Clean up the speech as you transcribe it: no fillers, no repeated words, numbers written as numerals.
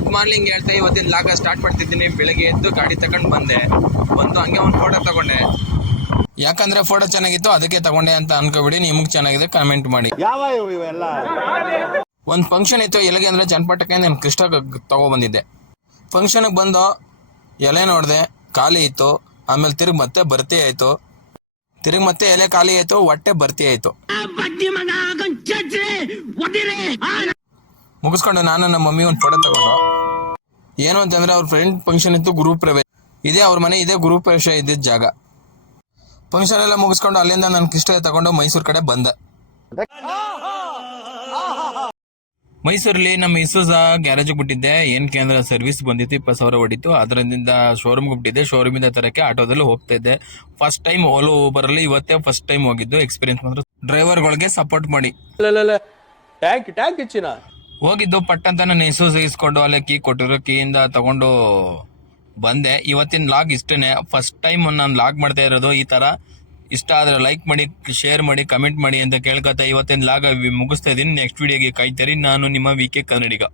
Good morning ಹೇಳ್ತಾ ಇವತ್ತಿನ ಲಾಗ start ಮಾಡ್ತಿದ್ದೀನಿ. ಬೆಳಗ್ಗೆ ಎದ್ದು ಗಾಡಿ ತಗೊಂಡು ಬಂದು ಹಂಗೆ ಒಂದು ಫೋಟೋ ತಗೊಂಡೆ. ಯಾಕಂದ್ರೆ ಫೋಟೋ ಚೆನ್ನಾಗಿತ್ತು ಅದಕ್ಕೆ ತಗೊಂಡೆ ಅಂತ ಅನ್ಕೋಬಿಡಿ. ನಿಮಗೆ ಚೆನ್ನಾಗಿದೆ ಕಮೆಂಟ್ ಮಾಡಿ. ಒಂದು ಫಂಕ್ಷನ್ ಇತ್ತು. ಎಲ್ಲಿಗೆ ಅಂದ್ರೆ ಚನ್ನಪಟ್ಟಕ್ಕೆ ನಾನು ಕೃಷ್ಣ ತಗೊಬಂದಿದ್ದೆ. ಫಂಕ್ಷನ್ಗೆ ಬಂದು ಎಲೆ ನೋಡಿದೆ, ಖಾಲಿ ಇತ್ತು. ಆಮೇಲೆ ತಿರುಗಿ ಮತ್ತೆ ಭರ್ತಿ ಆಯ್ತು. ತಿರುಗಿ ಮತ್ತೆ ಎಲೆ ಖಾಲಿ ಆಯ್ತು, ಹೊಟ್ಟೆ ಭರ್ತಿ ಆಯ್ತು. ಮುಗಿಸ್ಕೊಂಡು ನಾನು ನಮ್ಮ ಮಮ್ಮಿ ಒಂದು ಫೋಟೋ ತಗೊಂಡು. ಏನು ಅಂತಂದ್ರೆ ಅವ್ರ ಫ್ರೆಂಡ್ ಫಂಕ್ಷನ್ ಇತ್ತು, ಗ್ರೂಪ್ ಪ್ರವೇಶ. ಇದೇ ಅವ್ರ ಮನೆ, ಇದೇ ಗ್ರೂಪ್ ಪ್ರವೇಶ ಇದ್ದಿದ್ದ ಜಾಗ. ಫಂಕ್ಷನ್ ಎಲ್ಲ ಮುಗಿಸ್ಕೊಂಡು ಅಲ್ಲಿಂದ ನಾನು ಕೃಷ್ಣ ತಗೊಂಡು ಮೈಸೂರು ಕಡೆ ಬಂದೆ. ಮೈಸೂರಲ್ಲಿ ನಮ್ಮ ಇಸೂಸ ಗ್ಯಾರೇಜ್ಗೆ ಬಿಟ್ಟಿದ್ದೆ. ಏನಕ್ಕೆ ಅಂದ್ರೆ ಸರ್ವಿಸ್ ಬಂದಿತ್ತು, 20,000 ಹೊಡಿತು. ಅದರಿಂದ ಶೋರೂಮ್ಗೆ ಬಿಟ್ಟಿದ್ದೆ. ಶೋರೂಮಿಂದ ತರಕ್ಕೆ ಆಟೋದಲ್ಲಿ ಹೋಗ್ತಾ ಇದ್ದೆ. ಫಸ್ಟ್ ಟೈಮ್ ಓಲೋ ಊಬರಲ್ಲಿ ಇವತ್ತೇ ಫಸ್ಟ್ ಟೈಮ್ ಹೋಗಿದ್ದು. ಎಕ್ಸ್ಪೀರಿಯನ್ಸ್ ಮಾತ್ರ ಡ್ರೈವರ್ಗಳಿಗೆ ಸಪೋರ್ಟ್ ಮಾಡಿ. ಹೋಗಿದ್ದು ಪಟ್ಟಂತ ನಾನು ಇಸೂಸ ಇಸ್ಕೊಂಡು ಅಲ್ಲೇ ಕೀ ಕೊಟ್ಟಿರೋ ಕೀಯಿಂದ ತಗೊಂಡು ಬಂದೆ. ಇವತ್ತಿನ ಲಾಗ್ ಇಷ್ಟೇನೆ. ಫಸ್ಟ್ ಟೈಮ್ ನಾನು ಲಾಗ್ ಮಾಡ್ತಾ ಇರೋದು ಈ ತರ. ಇಷ್ಟ ಆದ್ರೆ ಲೈಕ್ ಮಾಡಿ, ಶೇರ್ ಮಾಡಿ, ಕಮೆಂಟ್ ಮಾಡಿ ಅಂತ ಕೇಳ್ಕೊತಾ ಇವತ್ತಿನ ಲಾಗ್ ಮುಗಿಸ್ತಾ ಇದೀನಿ. ನೆಕ್ಸ್ಟ್ ವಿಡಿಯೋಗೆ ಕಾಯ್ತಾರಿ. ನಾನು ನಿಮ್ಮ ವಿಕೆ ಕನ್ನಡಿಗ.